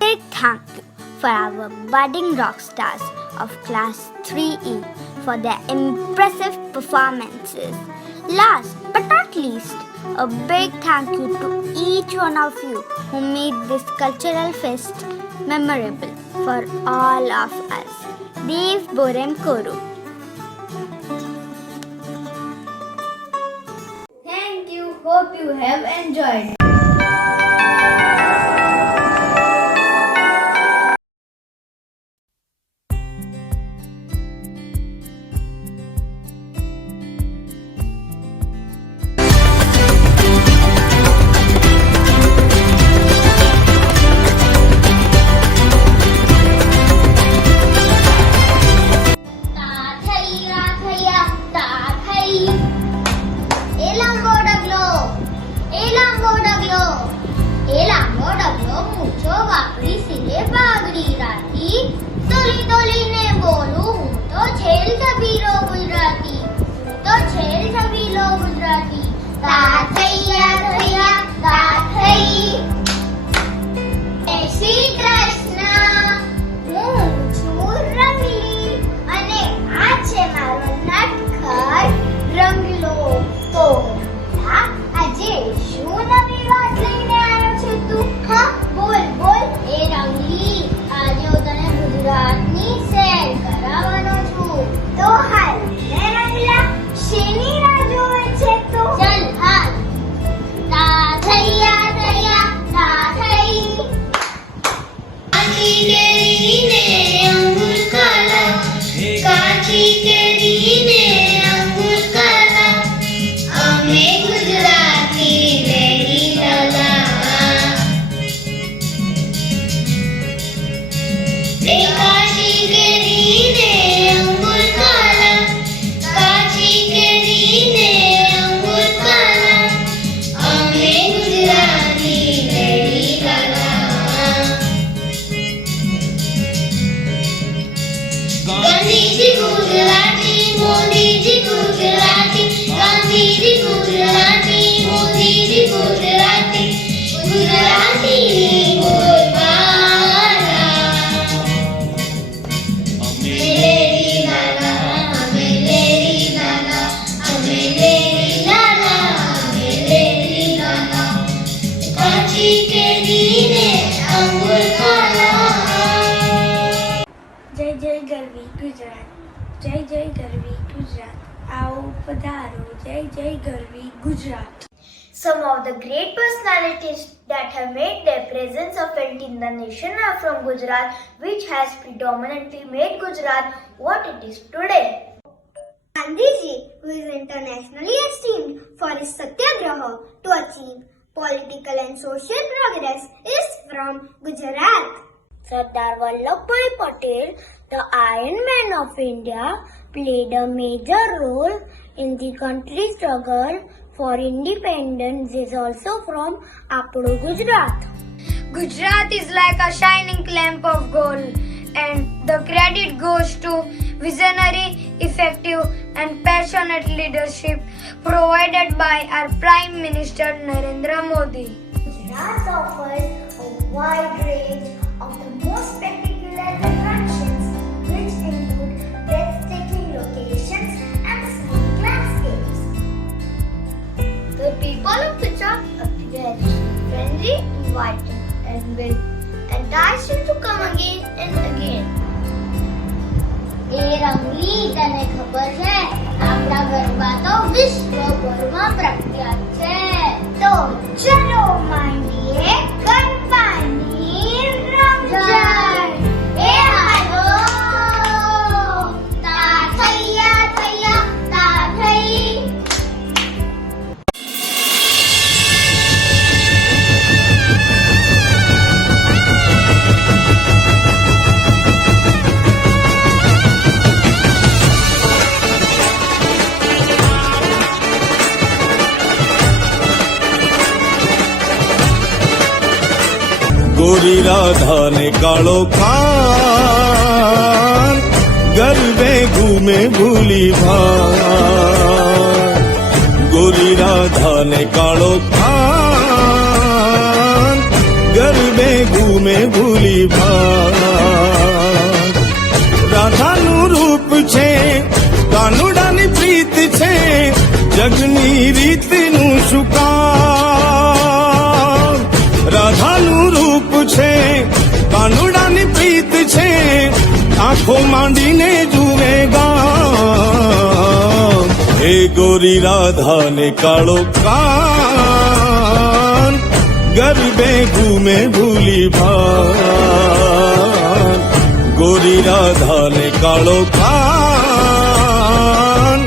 Big thank you for our budding rock stars of Class 3E for their impressive performances. Last but not least, a big thank you to each one of you who made this cultural fest memorable for all of us. Dev Borem Koru. Thank you. Hope you have enjoyed. Elam Boda Kashi केरी ने अंगूर काला, काशी केरी ने अंगूर काला, अमे Gujarati Lady Gaga. Gandhi ji Gujarati, Modi ji Gujarati, Gandhi ji Gujarati, Modi ji Gujarati, Gujarati बोलबाला। मेरी लाला, मेरी लाला, मेरी लाला, मेरी लाला, काची केरी ने अंगूर काला। जय जय गरवी गुजरात, जय जय गरवी गुजरात, आओ पधारो जय जय Garvi Gujarat. Some of the great personalities that have made their presence felt in the nation are from Gujarat, which has predominantly made Gujarat what it is today. Gandhiji, who is internationally esteemed for his satyagraha to achieve political and social progress, is from Gujarat. Sardar Vallabhbhai Patel, the Iron Man of India, played a major role in the country's struggle for independence, is also from Apadu, Gujarat. Gujarat is like a shining lamp of gold, and the credit goes to visionary, effective, and passionate leadership provided by our Prime Minister Narendra Modi. Gujarat offers a wide range of the most spectacular attractions, which include breathtaking locations and scenic landscapes. The people of Gujarat appear friendly, inviting, and will entice you to come again and again. એ રંગલી તને ખબર છે આપણા ગરબા તો વિશ્વભરમાં પ્રખ્યાત છે તો ચલો માંડીએ ગરબાની રમઝટ એ હાલો તા થૈયા થૈયા તા થઈ गोरी राधा ने कालो खान गरबे घूमे भूली भान। गोरी राधा ने कालो खान गरबे घूमे भूली भान। राधा नु रूप छे कानुडानी प्रीत छे जगनी रीत नु शुकार। રાધાનું રૂપ છે કાનુડાની પ્રીત છે આંખો માંડીને જુવેગા હે ગોરી રાધાને કાળો કાન ગરબે ઘૂમે ભૂલી ભાન। ગોરી રાધાને કાળો કાન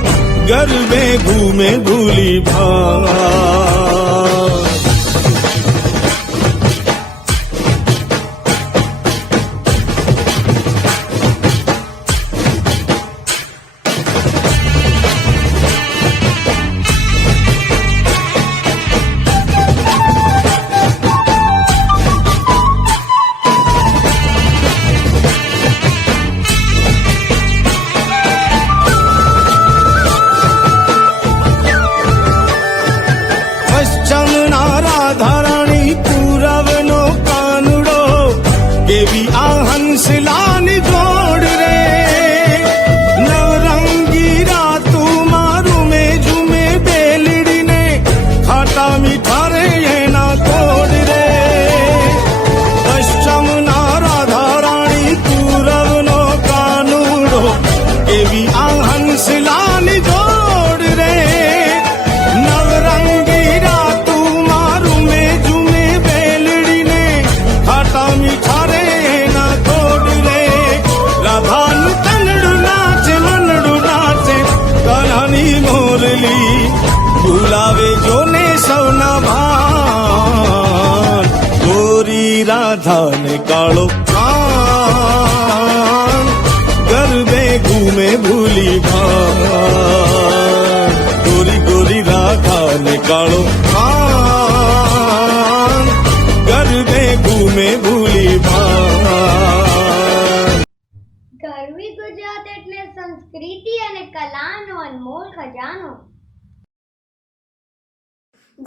ગરબે ઘૂમે ભૂલી ભાન। પશ્ચિમના कालो खान गरबे घूमे भूली भान ગરવી ગુજરાત એટલે સંસ્કૃતિ અને કલાનો અનમોલ ખજાનો.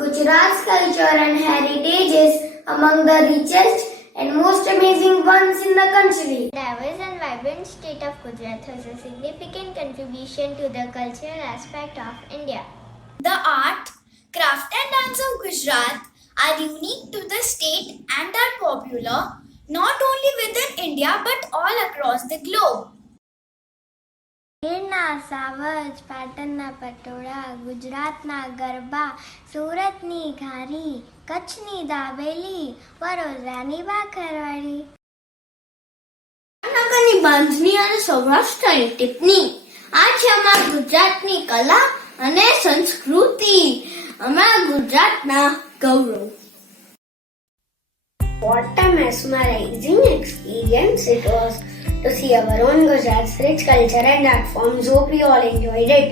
Gujarat's culture and heritage is among the richest and most amazing ones in the country. The diverse and vibrant state of Gujarat has a significant contribution to the cultural aspect of India. The art, craft and dance of Gujarat are unique to the state and are popular not only within India but all across the globe. ગીરના સાવજ, પાટણના પટોળા, ગુજરાતના ગરબા, સુરતની ઘારી, કચ્છની દાબેલી, વડોદરાની બાખરવાડી. જામનગરની બાંધણી અને સૌરાષ્ટ્રની ટીપણી આ છે અમારા ગુજરાતની કલા અને સંસ્કૃતિ, અમારા ગુજરાતના ગૌરવ. What a mesmerizing experience it was to see our own Gujarat's rich culture and art forms. Hope we all enjoyed it.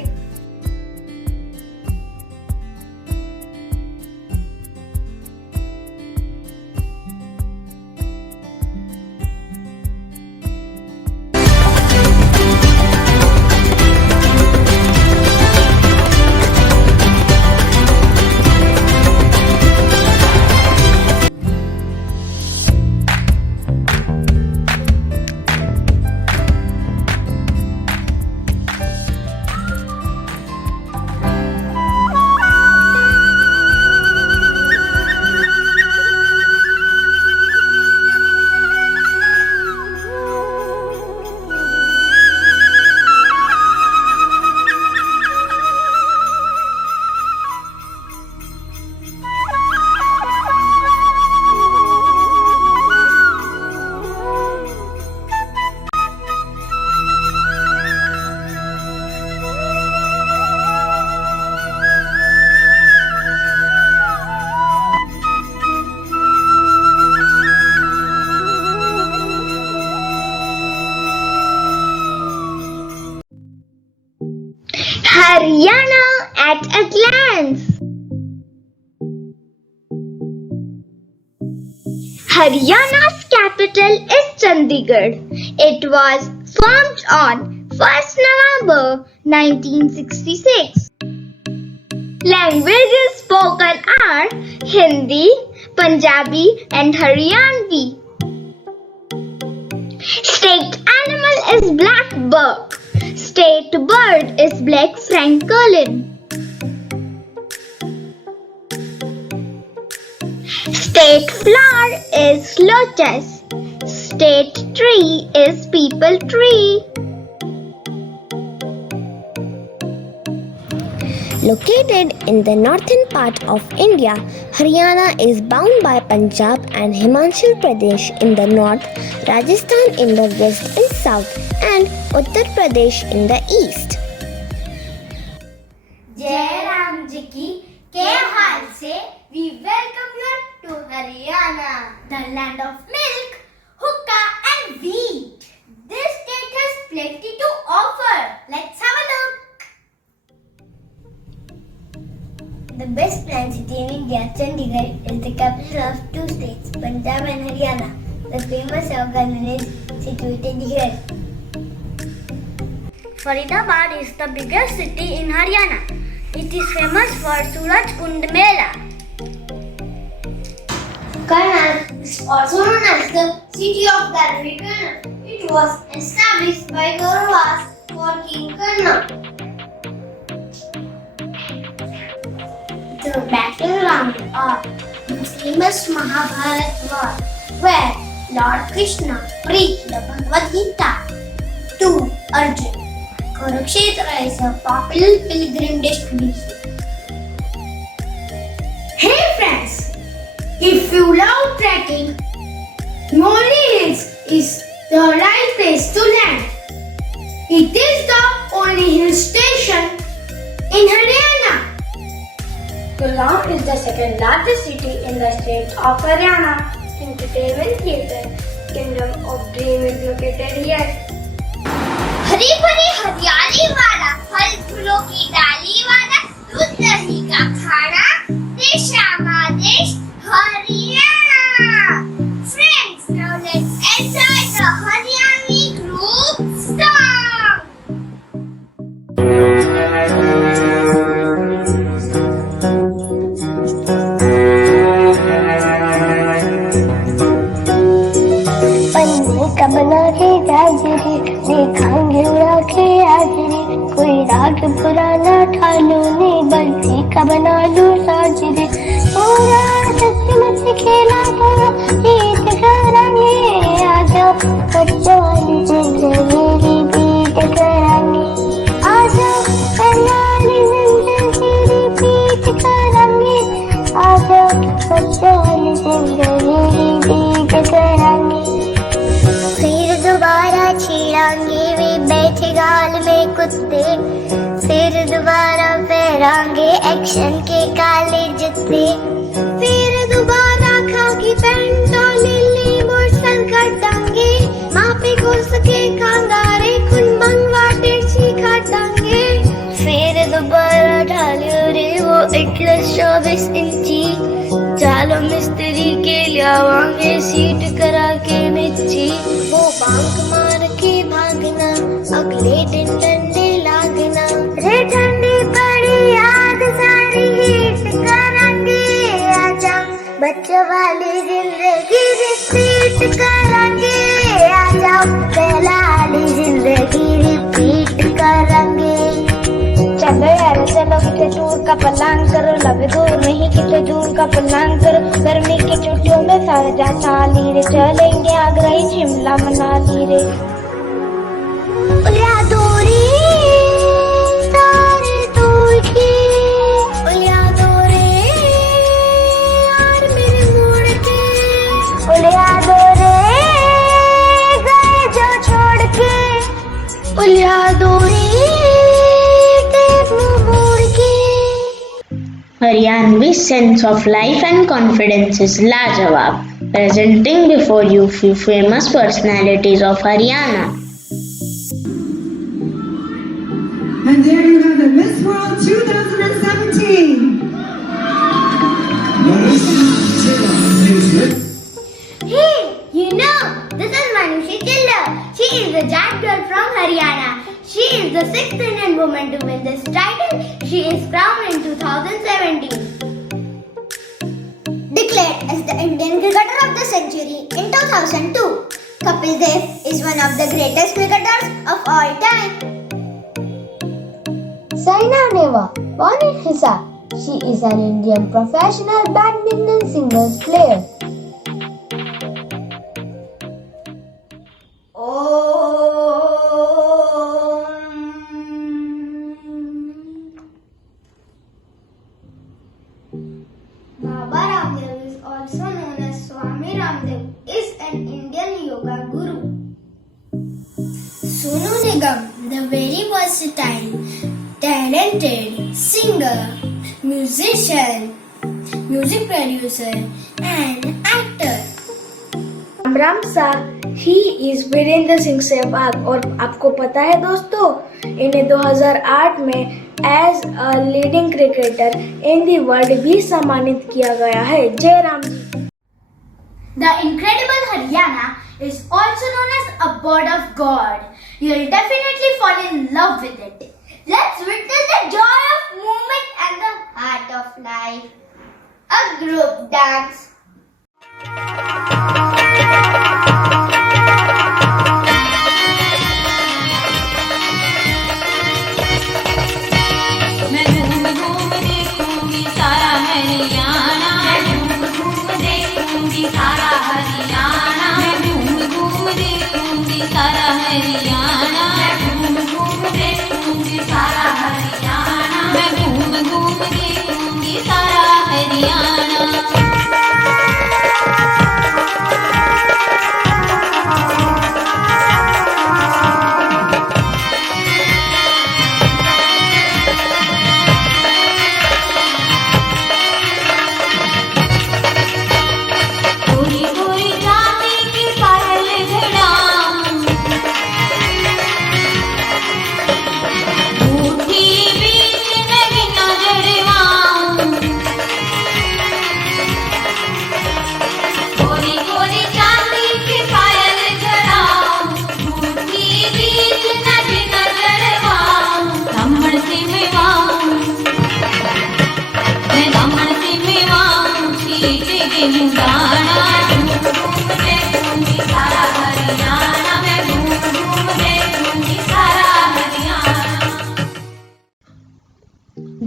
Haryana at a glance. Haryana's capital is Chandigarh. It was formed on 1st November 1966. Languages spoken are Hindi, Punjabi and Haryanvi. State animal is black buck. State bird is black francolin. State flower is lotus. State tree is peepal tree. Located in the northern part of India, Haryana is bound by Punjab and Himachal Pradesh in the north, Rajasthan in the west and south, and Uttar Pradesh in the east. जय राम जी की के हाल से we welcome you to Haryana, the land of milk, hookah and wheat. This state has plenty to offer. Let's have a look. The best planned city in India, Chandigarh, is the capital of two states, Punjab and Haryana. The famous Rao Garden is situated here. Faridabad is the biggest city in Haryana. It is famous for Suraj Kund Mela. Karnal is also known as the city of Garvi Karna. It was established by Kauravas for King Karna. The battleground of the famous Mahabharata war, where Lord Krishna preached the Bhagavad Gita to Arjuna. Kurukshetra is a popular pilgrim destination. Hey friends, if you love trekking, Molly Hills is the right place to land. It is the only hill station in Haryana. Kullam is the second largest city in the state of Haryana. Entertainment theatre, Kingdom of Dream is located here. हरी भरी हरियाली वाला, फल फूलों की डाली वाला, दूध दही का खाना, देखाएंगे उड़ा के आज रे, कोई राग पुराना ठालो ने बल्कि का बना लूं साज रे, पूरा सच्ची मुझसे खेला तो गीत करेंगे, आजा बच्चों वाली जिंदगी बीत करेंगे, आजा वाली जिंदगी बीत करेंगे, आजा बच्चों वाली जिंदगी बीत करेंगे। फिर दोबारा छेड़ेंगे वे बैठे गाल में कुत्ते, फिर दोबारा फहराएंगे एक्शन के काले जूते, फिर दोबारा खाकी पैंट और नीली मोटरसाइकिल काटेंगे, माँ पे घुस के कांगारे खुन मंगवा टेढ़ी काटेंगे, फिर दोबारा ढालियो रे वो एटलस 24 इंची, चालो मिस्त्री के लियावांगे सीट करा के नीची, वो बांक मार के भागना अगले दिन डंडे लागना, रे ठंडी पड़ी याद सारी हिट करेंगे, आजा बच्चों वाली जिंदगी रिपीट करेंगे, आजा पहला वाली जिंदगी रिपीट करेंगे। चलो यार चलो कितने टूर का प्लान करो, लगे दूर नहीं कितने दूर का प्लान करो, गर्मी की छुट्टियों में सारे जा साली रे, चलेंगे आगरा ही शिमला मनाली रे, उलिया दूरी तारे दूर की, उलिया दूरी यार मेरे मोड़ के, उलिया दूरी गए जो छोड़ के, उलिया दूरी Haryanvi's sense of life and confidence is Lajawab, presenting before you few famous personalities of Haryana. And there you have it, Miss World 2017. Hey, you know, this is Manushi Chillar. She is a giant girl from Haryana. She is the 6th Indian woman to win this title. She is crowned in 2017. Declared as the Indian Cricketer of the Century in 2002, Kapil Dev is one of the greatest cricketers of all time. Saina Nehwal, born in Hisar, she is an Indian professional badminton singles player. Baba Ramdev is also known as Swami Ramdev, is an Indian yoga guru. Sonu Nigam, the very versatile, talented singer, musician, music producer and actor. राम सा ही is Virender Singh Sehwag, और आपको पता है दोस्तों, इन्हें 2008 में as a leading cricketer in the world भी सम्मानित किया गया है। जय Ram ji. The incredible Haryana is also known as a bird of God. You'll definitely fall in love with it. Let's witness the joy of movement and the heart of life. A group dance. मैं घूम घूम देखूंगी सारा हरियाणा, मैं घूम घूम देखूंगी सारा हरियाणा, मैं घूम घूम देखूंगी सारा हरियाणा, मैं घूम घूम देखूंगी सारा हरियाणा, मैं घूम घूम देखूंगी सारा Haryana.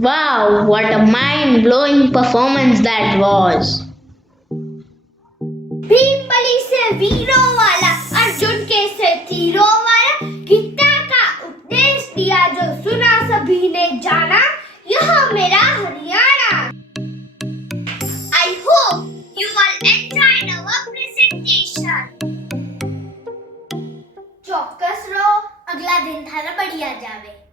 Wow, what a mind-blowing performance that was! Bhimbali से वीरों वाला, अर्जुन के से तीरों वाला, गीता का उपदेश दिया जो सुना सभी ने जाना, यह मेरा Haryana. I hope you all enjoyed our presentation. ચોક્કસ રહો, અગલા દિન થારા बढ़िया जावे।